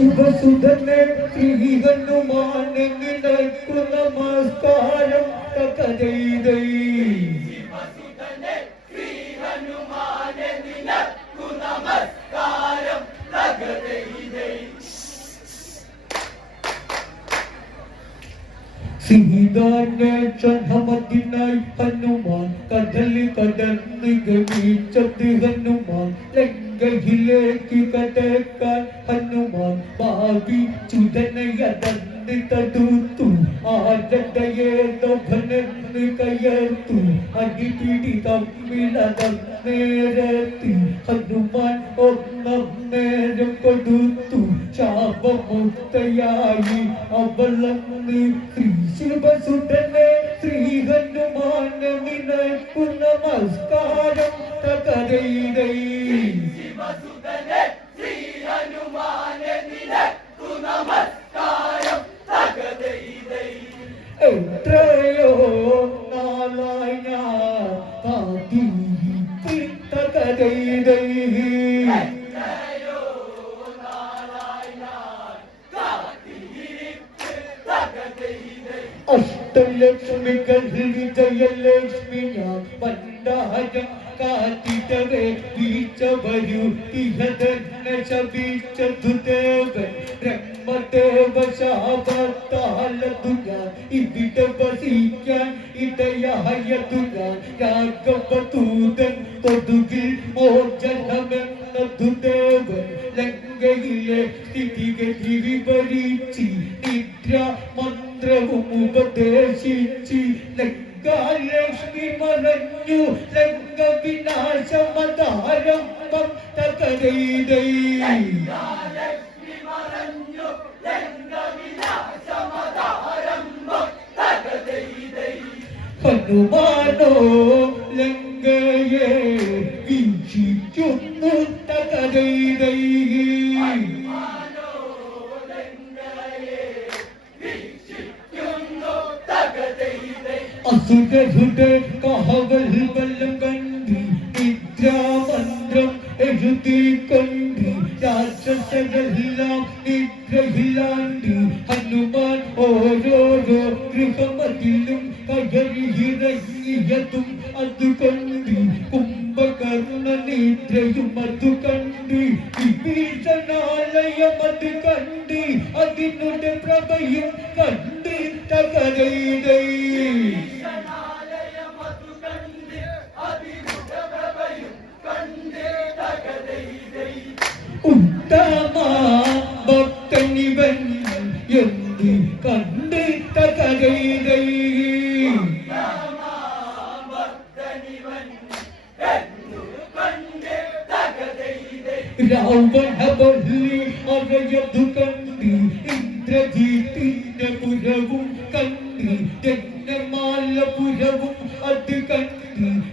ശിവസുധനെ ശ്രീഹനുമാനെ നിനക്കു നമസ്കാരം തകരൈതൈ സീതാന്വേഷണമതിനായി ഹനുമാൻ കടലിൽ കടന്ന് ഗമിച്ചത് ഹനുമാൻ ലങ്കയിലേക്ക് കടക്കാൻ ഹനുമാൻ ഭാവി ചുതനയ തടുത്തു ആരടയേതോ ഭനന്ന് കയർത്തു അടിപിടി തമ്മിലടന്നേരത്തി ഹനുമാൻ ഒന്നാം നേരം കൊടുത്തു. ശാപമുക്തയായി അവളന്ന് ശ്രീ ശിവസുതനെ ശ്രീ ഹനുമാന നിനക്കു നമസ്കാരം തകരൈതൈ ശിവസുതനെ ശ്രീ ഹനുമാനെ നിനക്കു നമസ്കാരം തകതൈതൈ എത്രയോ നാളായി ഞാൻ കാത്തിരിപ്പ് തകരൈതൈ എത്രയോ നാളായി ഞാൻ കാത്തിരിപ്പ് തകതൈതൈ അഷ്ടലക്ഷ്മികൾ വിജയലക്ഷ്മി ഞാൻ പണ്ടായ കാത്തിട്ടവേ വീച്ച വരൂ ഇഹതന്ന ശപിച്ചതു ദേവൻ മോചനമെന്നതു ദേവൻ ലങ്കയിലെ സ്ഥിതിഗതി വിവരിച്ച് झूठे झूठे तो कहोगे ही बल्लम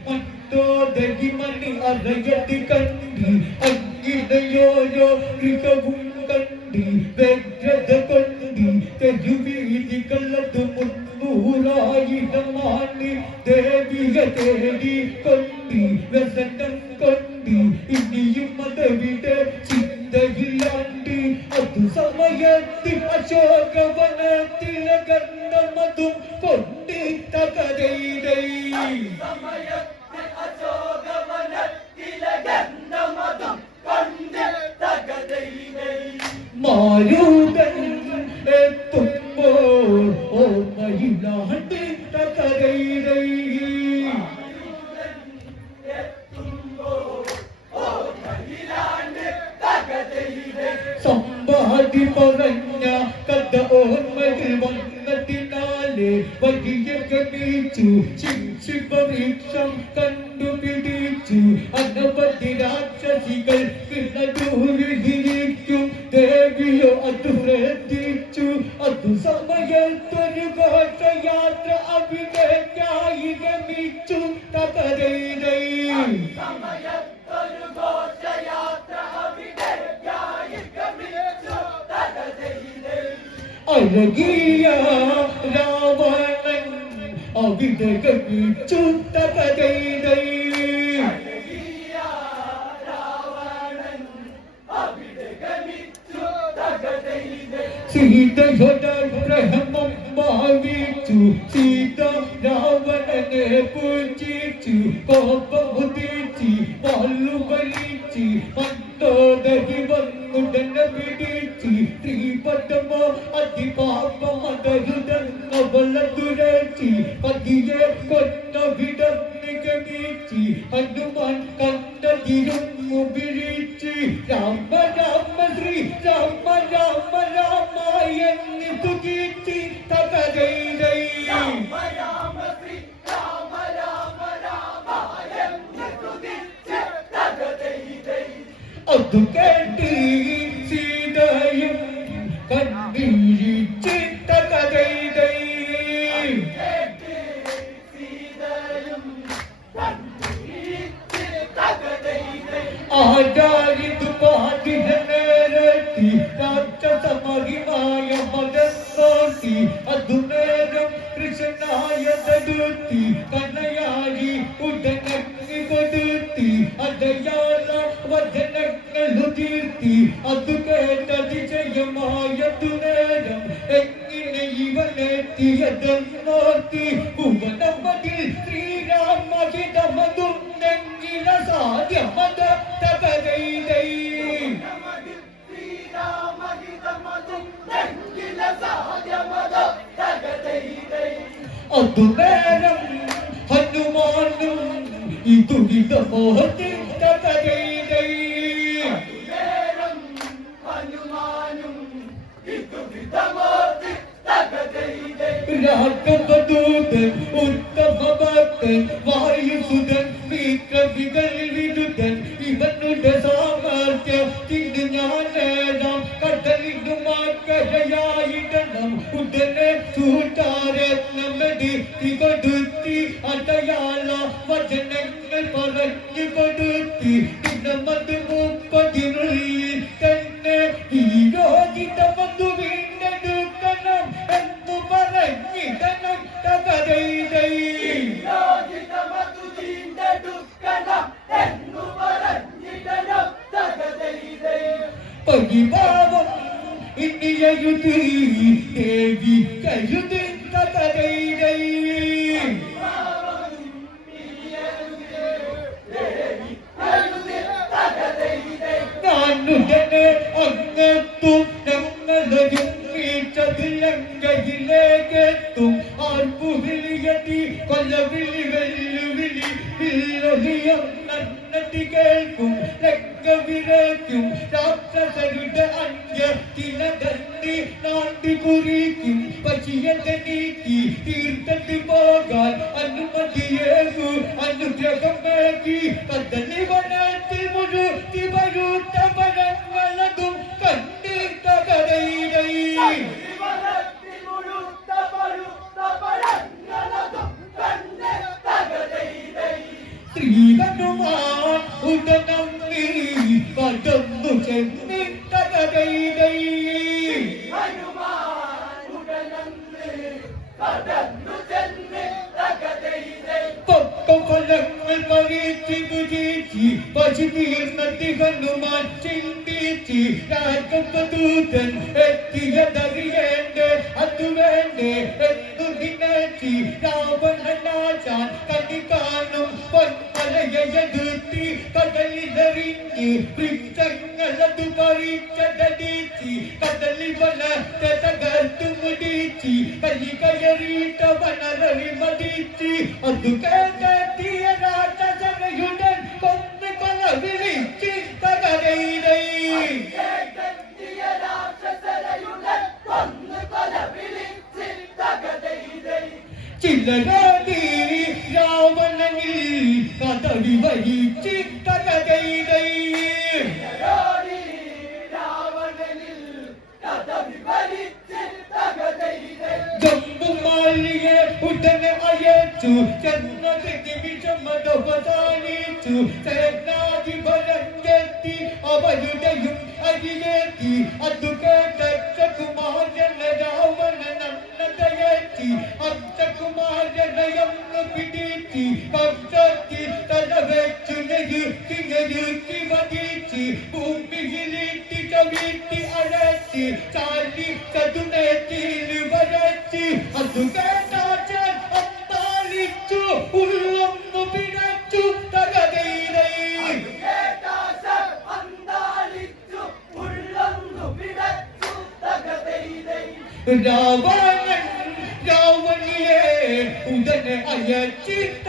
മറ്റോദരി മണി അറയത് കണ്ട് അങ്ങിടയോരോ ഗൃഹവും കണ്ടി വ്യഗ്രത കൊണ്ട് തെരുവീതികളത് മുന്നൂറായിരമാണ് ദേവിക തേടി കൊണ്ടി വ്യസനം കൊണ്ട് Ayúdame. സമയത്തൊരു ഘോഷയാത്ര അവിടേക്കായി ഗമിച്ചു തകതൈതൈ അഴകിയ രാവണൻ അവിടെ ഗമിച്ചു തകരൈതൈ ഭാവിച്ചു സീത രാവണനെ പൂജിച്ചു കോപമുദിച്ചു വാളു വലിച്ചു മണ്ടോദരി വന്നുടനെ പിടിച്ചു ശ്രീപദമോ അതിപാപമതരുതെന്നവള തുരച്ചി അതു കേട്ട് തീർത്തി അത് കേട്ടതിശയമായതു നേരം എങ്ങനെ ഇവനെത്തിയതെന്നോർത്തി തകതൈതൈ വായു സുതൻ നീ വിക്രമികളിൽ വിരുദ്ധൻ ഇവനുടെ സാമർത്ഥ്യത്തിന് നന്നതി കേൾക്കും രംഗവിരയ്ക്കും രാക്ഷസരുടെ അന്യത്തിന തന്നെ നാണ്ടി കുറിക്കും. പശിയത്തെ നീക്കി തീർത്ഥത്തിൽ പോകാൻ അനുമതിയേകു. അനുഗ്രഹമേകി പദ്ധതി വനത്തിൽ മുഴുത്തി ചെന്ന് തകതൈതൈ പൊക്കഫലങ്ങൾ പരീക്ഷി ഭുജിച്ചി പശു തീർന്നത്തി ഹനുമാൻ ചിന്തിച്ചി രാജപദൂതൻ എത്തിയതറിയേണ്ടേ അത് വേണ്ടേ എന്നു நிகழ்ச்சி ராவணனாச்சான் கனி காணும் பொன்மலையை எதிர்த்தி கடலிலறிஞ்சி பிரித்தங்களது பறிச்சதடிச்சி கடலில் வளர்த்த தகர்த்து முடிச்சி கை கயறிட்ட மணரறி மதிச்சி அது கேட்டி ವಿಲಗಾಗಿರಿ ರಾವಣನಿ ಕದವಿ ವಹಿಸಿ ಕರಗೈದೈ ಜಂಬು ಮಾಲಿಗೆ ಉಡನೆ ಅಯಚು ಚನ್ನದಿಗೆ ವಿಷಮದ ಬದಾನಿತು ಸೇನಾಗಿ ಬಲಕ್ಕೆತ್ತಿ ಅವಯುಡೆಯು ಅರಿಯೇತಿ ಅದು ಕೇಟಕ್ಕೆ ಕುಮಾರನ ರಾವಣ ನನ್ನದ കയറ്റി അർത്ഥകുമാരനയെന്ന് പിടിച്ച് കർത്തത്തി തല വെച്ചു നെരുത്തി നെരുത്തി വധിച്ച് ഭൂമിയിലിട്ട് ചവിട്ടി അഴച്ച് ചാലി കടുനേറ്റിയിൽ വരച്ച് അത് വേണ്ടാച്ചൻ അത്താളിച്ചു ഉള്ളൊന്നു പിഴച്ചു തകതയിലേ രാവണ gente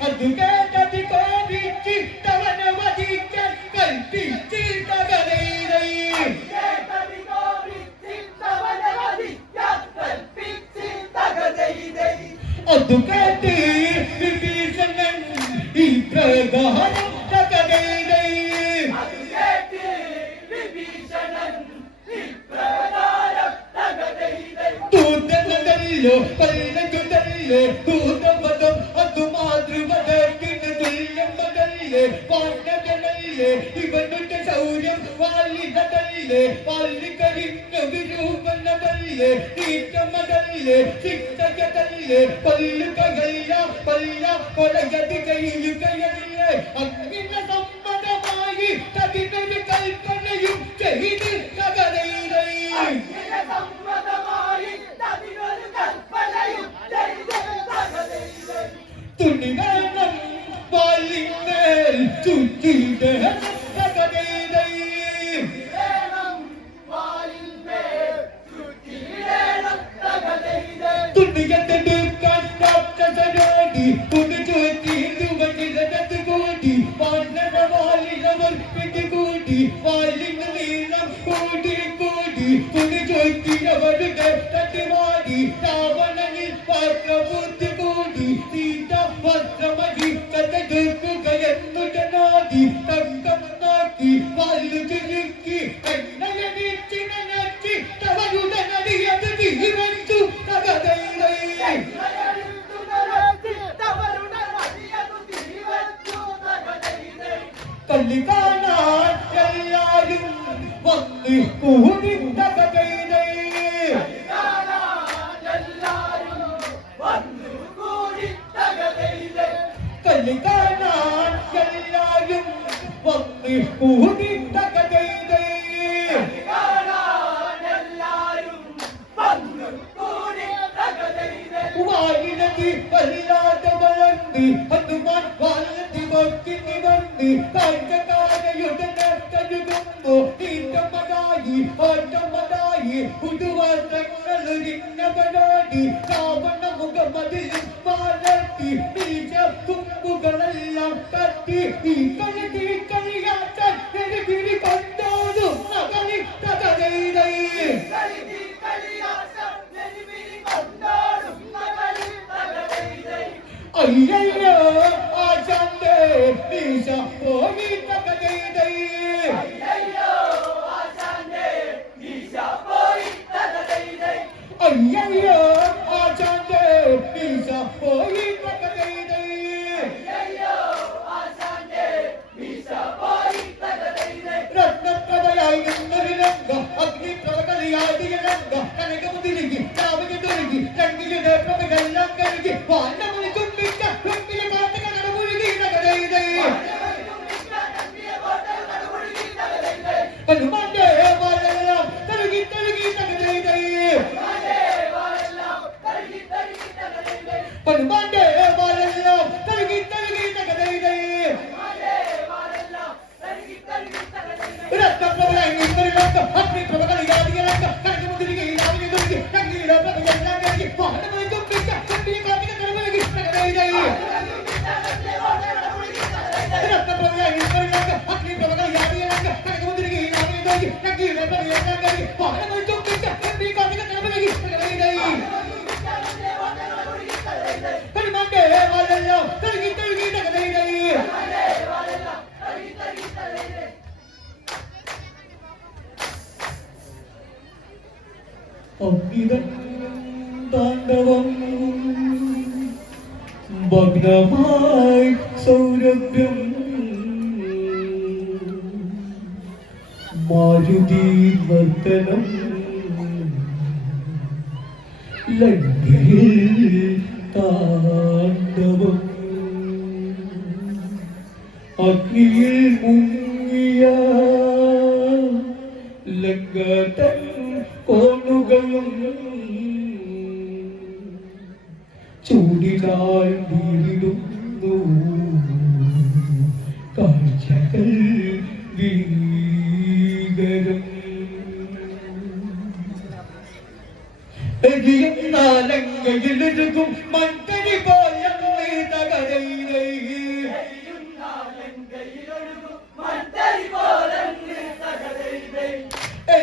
ਕਦ ਕੇ ਕਦ ਕੋ ਵਿੱਚ ಬಂದುಟ್ಟ ಶೌರ್ಯ ವಾಲಿದದಲ್ಲಿದೆ ಪಾಲಿಕರಿದ್ದು ಬಣ್ಣದಲ್ಲಿದೆ ತೀರ್ಥಮದಲ್ಲಿದೆ ಸಿಕ್ತಕದಲ್ಲಿದೆ ಪಲ್ಲು ಕಗೈಯ ಪಲ್ಯ ಕೊಡಗತಿ ಕೈಯು ಕೈಯಲ್ಲಿದೆ ಅಗ್ನಿನ ಸಂಪದವಾಗಿ ಸದಿನದ ಕಲ್ಪನೆಯು ಚಹಿದಿ ಸಗದೈದೈ തുണികൾ പാലിമേൽ ചുറ്റിയിട to get. കടല് കാണാൻ എല്ലാരും വന്ന് കൂടിട്ട കഥയിലേ കല്ല് കാണാൻ എല്ലാരും വന്ന് കൂടിട്ട കഥയിലേ വായിലത് വല്ലാതെ വളർന്ന് ഹനുമാൻ വാലത്തി നോക്കി നിന്ന് കൈകാലയുടെ കരുകുന്നു ഈറ്റമതായി ഓട്ടമതായി പുതുവർണങ്ങളൊരിഞ്ഞവരോടി രാവണ മുഖമതിൽ പാലത്തി നീച തുമ്പുകളെല്ലാം കത്തി பிரமாய் சௌரபியம் மாருதி வர்த்தனம் லங்கில் தாண்டவம் அக்னியில் முங்கிய லங்கத்தன்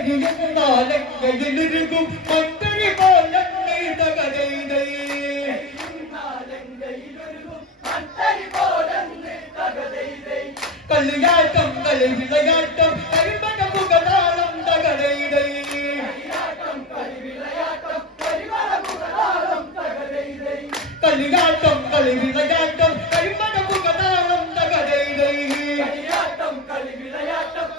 നെഞ്ചിലിരുകും മറ്റൊരു കോലം നെയ്ത കഥയിതേ കളിയാട്ടം കളി വിളയാട്ടം കരിമക മുഖതാളം തകടയിടേ കളിയാട്ടം കളി വിളയാട്ടം കരിമക മുഖതാളം തകടയിടേ കളിയാട്ടം കളി വിളയാട്ടം